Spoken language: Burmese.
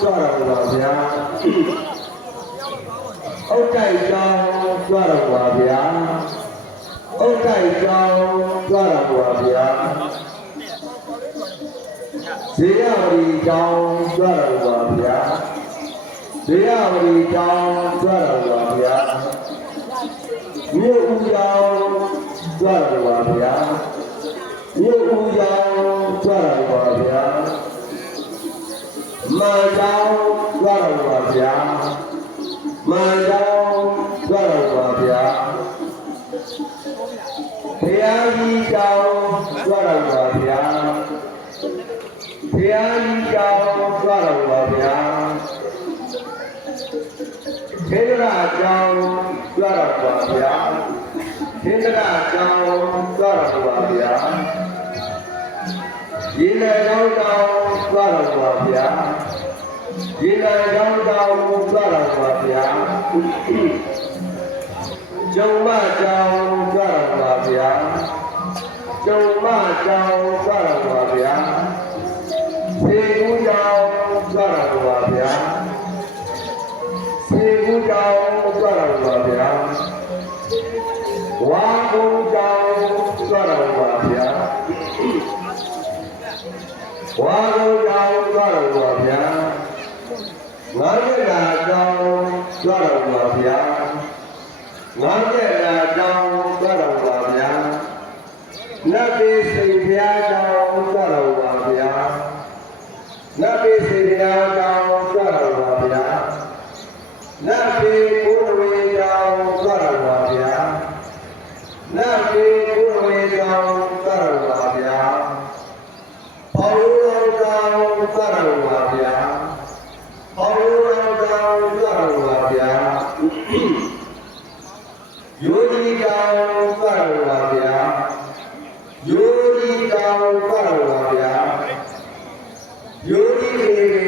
ကြတော့ပါဗျာအုတ်တိုက်ကြောင်းကြတော့ပါဗျာအုတ်တိုက်ကြောင်းကြတော့ပါဗျာဇေယဝတီကြောင်းကြတော့ပါဗျာဇေယဝတီကြောင်းကြတော့ပါဗျာမြို့ဦးကြောင်းကြတော့ပါဗျာမြို့ဦးကြောင်းကြတော့ပါဗျာမာကြောင်းကြတော့ပါဗျာမာကြောင်းကြတော့ပါဗျာဘုရားကြီးကြောင်းကြတော့ပါဗျာဘုရားကြီးကြောင်းကြတော့ပါဗျာခေတ္တကြောင်းကြတော့ပါဗျာခေတ္တကြောင်းကြတော့ပါဗျာရေနံကြောင်းတောင်းကြတော့ပါဗျာရေနံကြောင်းတောင်းကြတော့ပါဗျာကျုံမကြောင်းကြတော့ပါဗျာကျုံမကြောင်းကြတော့ပါဗျာစေကူးကြောင်းကြတော့ပါဗျာစေကူးကြောင်းကြတော့ပါဗျာဝါကုန်းကြောင်းကြတော့ပါဗျာဝါကုန်းကြောင်းကြတော့ပါဗျာငါးရက်လာကြောင်းကြတော့ပါဗျာငါးရက်လာကြောင်းကြတော့ပါဗျာနတ်ပြည်စိတ်ဘုရားကြောင်းကြတော့ပါဗျာနတ်ပြည်စိတ်ဘုရားကြောင်းကြတော့ပါဗျာနတ်ပြည်ကိုယ်ဝေကြောင်းကြတော့ပါဗျာနတ်ပြည်ကိုယ်ဝေကြောင်းကြတော့ပါဗျာဘောရောကြောင်းကြတော့ပါဗျာဘောရောကြောင်းကြတော့ပါဗျာယောဂီကြောင်းကြတော့ပါဗျာ